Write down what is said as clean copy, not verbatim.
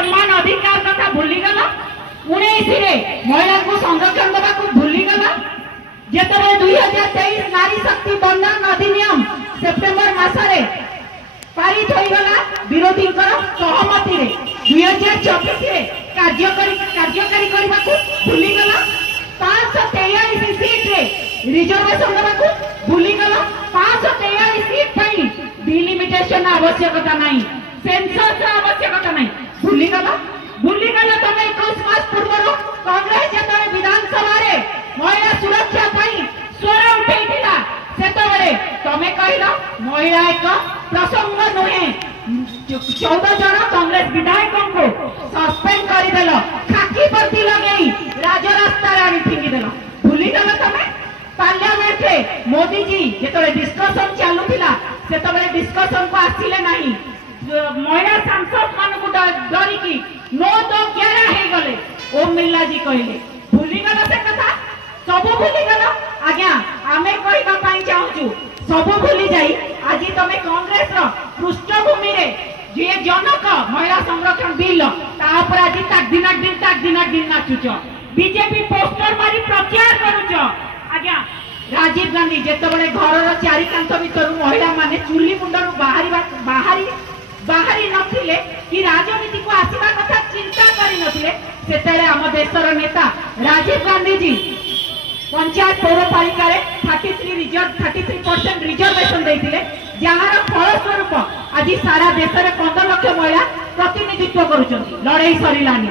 सम्मान अधिकार कथा भूलीगल 19 महिला को संरक्षण देवा भूलीगला जिते 2023 नारी शक्ति बंधन अधिनियम सेप्टेम्बर मासरे पारित होगला विरोधी सहमति 2024 कार्यकारी करने को भूलीगला 543 सीट्रे रिजर्वेशन देवा भूलीगला 543 सीट डिलिमिटेशन आवश्यकता नहीं सेंसस आवश्यकता नहीं भूलीगला तुम 21 मास पूर्व कांग्रेस जो विधानसभा महिला सुरक्षा स्वर उठेगा से तमें कहल महिला एक प्रसंग नुहे 14 जन कांग्रेस विधायकों को सस्पेंड करदेल खाकी पर्ती लगे राजरास्ता आनी फिंगिदेल भूलीगल तुम पार्लियामेंट रे मोदी जी जो डिस्कसन चलुला से डिस्कसन को आसिले नहीं महिला सांसद मान डरिकी नो तो 11 हो गले ओम बिरला जी कहले भूलीगल से कथा सब भूलीगल आज्ञा आमे कहबा चाहूँ सब भूली जाई आज तुम कांग्रेस पृष्ठभूमि रे जे जनक महिला संरक्षण बिल आज ताक दिन नाचुच बीजेपी पोस्टर मारी प्रचार करुच आज्ञा राजीव गांधी जिते घर चारिकांत भर महिला माने चुली मुंडर बाहरी नथिले कि राजनीति को आसवा कथा चिंता करि नथिले सेतेले आम देशर नेता राजीव गांधी जी पंचायत पौरपालिका 33% रिजर्वेशन देइथिले जार फलस्वरूप आज सारा देश में 15 लाख महिला प्रतिनिधित्व करुछंती लड़ाई सरिलानी।